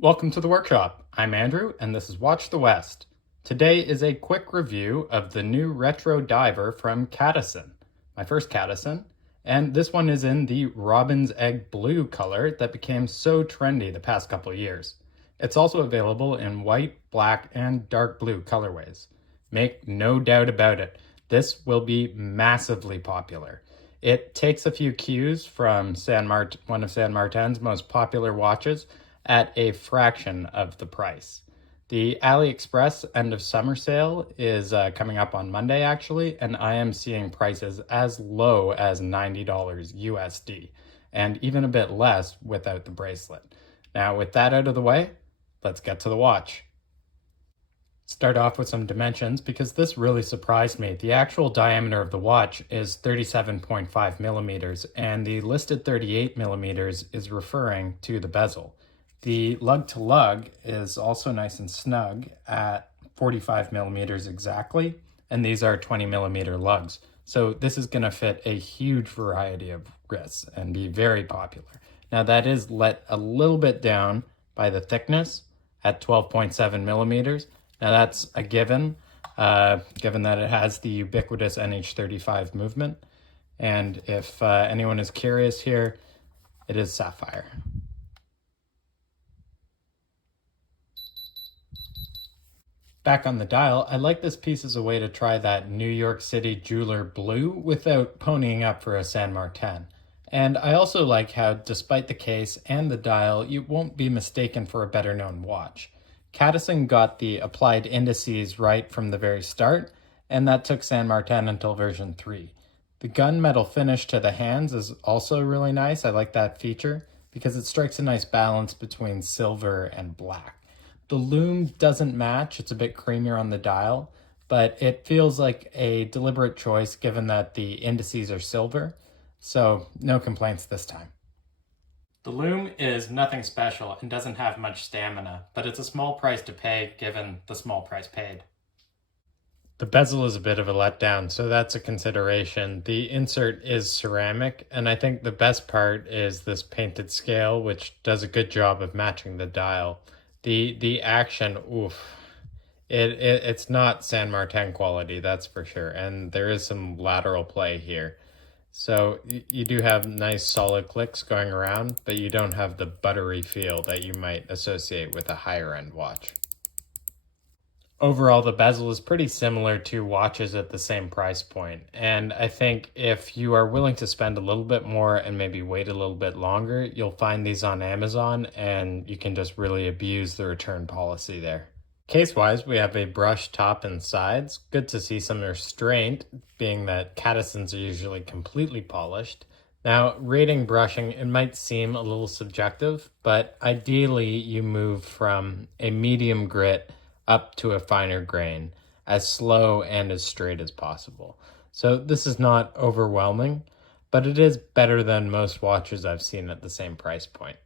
Welcome to the workshop. I'm Andrew, and this is Watch the West. Today is a quick review of the new retro diver from Cadisen, my first Cadisen, and this one is in the robin's egg blue color that became so trendy the past couple of years. It's also available in white, black, and dark blue colorways. Make no doubt about it, this will be massively popular. It takes a few cues from one of San Martin's most popular watches, at a fraction of the price. The AliExpress end of summer sale is coming up on Monday, actually, and I am seeing prices as low as $90 USD, and even a bit less without the bracelet. Now, with that out of the way, let's get to the watch. Start off with some dimensions because this really surprised me. The actual diameter of the watch is 37.5 millimeters, and the listed 38 millimeters is referring to the bezel. The lug to lug is also nice and snug at 45 millimeters exactly, and these are 20 millimeter lugs. So this is going to fit a huge variety of wrists and be very popular. Now that is let a little bit down by the thickness at 12.7 millimeters. Now that's a given that it has the ubiquitous NH35 movement. And if anyone is curious here, it is sapphire. Back on the dial, I like this piece as a way to try that New York City jeweler blue without ponying up for a San Martin. And I also like how, despite the case and the dial, you won't be mistaken for a better known watch. Cadisen got the applied indices right from the very start, and that took San Martin until version 3. The gunmetal finish to the hands is also really nice. I like that feature because it strikes a nice balance between silver and black. The lume doesn't match, it's a bit creamier on the dial, but it feels like a deliberate choice given that the indices are silver, so no complaints this time. The lume is nothing special and doesn't have much stamina, but it's a small price to pay given the small price paid. The bezel is a bit of a letdown, so that's a consideration. The insert is ceramic, and I think the best part is this painted scale, which does a good job of matching the dial. The action, oof. It's not San Martin quality, that's for sure. And there is some lateral play here. So you do have nice solid clicks going around, but you don't have the buttery feel that you might associate with a higher end watch. Overall, the bezel is pretty similar to watches at the same price point, and I think if you are willing to spend a little bit more and maybe wait a little bit longer, you'll find these on Amazon and you can just really abuse the return policy there. Case-wise, we have a brushed top and sides. Good to see some restraint, being that Cadisens are usually completely polished. Now, rating brushing, it might seem a little subjective, but ideally you move from a medium grit up to a finer grain, as slow and as straight as possible. So this is not overwhelming, but it is better than most watches I've seen at the same price point.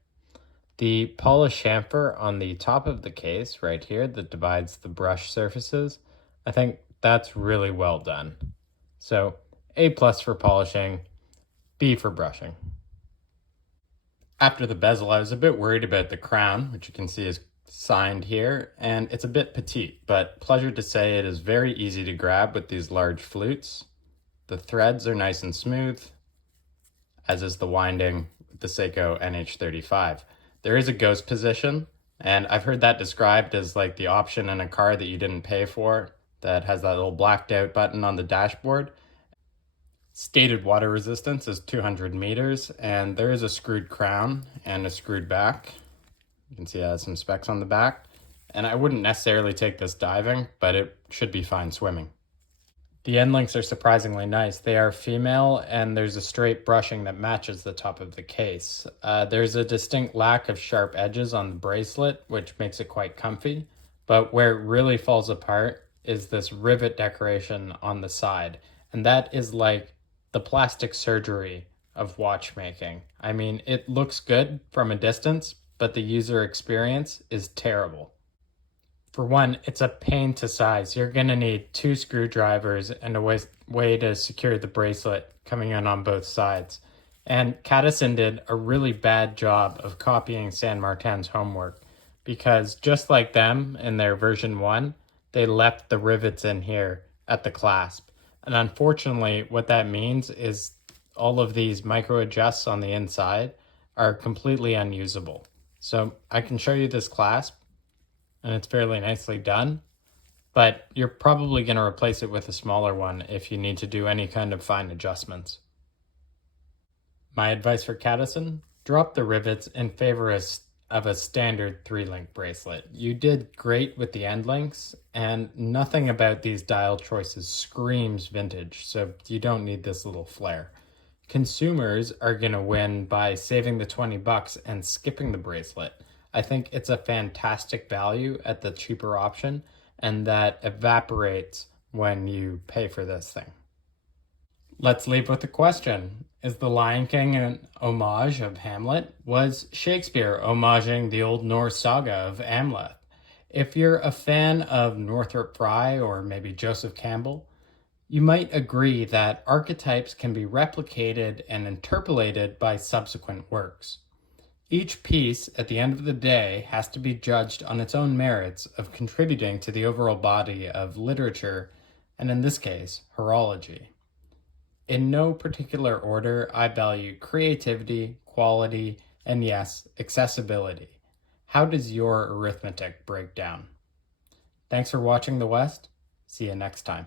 The polished chamfer on the top of the case right here that divides the brush surfaces, I think that's really well done. So A+ for polishing, B for brushing. After the bezel, I was a bit worried about the crown, which you can see is signed here, and it's a bit petite, but pleasure to say it is very easy to grab with these large flutes. The threads are nice and smooth, as is the winding with the Seiko NH35. There is a ghost position, and I've heard that described as like the option in a car that you didn't pay for that has that little blacked out button on the dashboard. Stated water resistance is 200 meters, and there is a screwed crown and a screwed back. You can see it has some specs on the back, and I wouldn't necessarily take this diving, but it should be fine swimming. The end links are surprisingly nice. They are female, and there's a straight brushing that matches the top of the case. There's a distinct lack of sharp edges on the bracelet, which makes it quite comfy, but where it really falls apart is this rivet decoration on the side, and that is like the plastic surgery of watchmaking. I mean, it looks good from a distance, but the user experience is terrible. For one, it's a pain to size. You're going to need 2 screwdrivers and a way to secure the bracelet coming in on both sides. And Cadisen did a really bad job of copying San Martin's homework because just like them in their version 1, they left the rivets in here at the clasp. And unfortunately, what that means is all of these micro adjusts on the inside are completely unusable. So I can show you this clasp, and it's fairly nicely done, but you're probably going to replace it with a smaller one if you need to do any kind of fine adjustments. My advice for Cadisen: drop the rivets in favor of a standard 3-link bracelet. You did great with the end links, and nothing about these dial choices screams vintage, so you don't need this little flair. Consumers are going to win by saving the $20 and skipping the bracelet. I think it's a fantastic value at the cheaper option, and that evaporates when you pay for this thing. Let's leave with a question. Is The Lion King an homage of Hamlet? Was Shakespeare homaging the Old Norse saga of Amleth? If you're a fan of Northrop Frye or maybe Joseph Campbell, you might agree that archetypes can be replicated and interpolated by subsequent works. Each piece, at the end of the day, has to be judged on its own merits of contributing to the overall body of literature, and in this case, horology. In no particular order, I value creativity, quality, and yes, accessibility. How does your arithmetic break down? Thanks for watching The West. See you next time.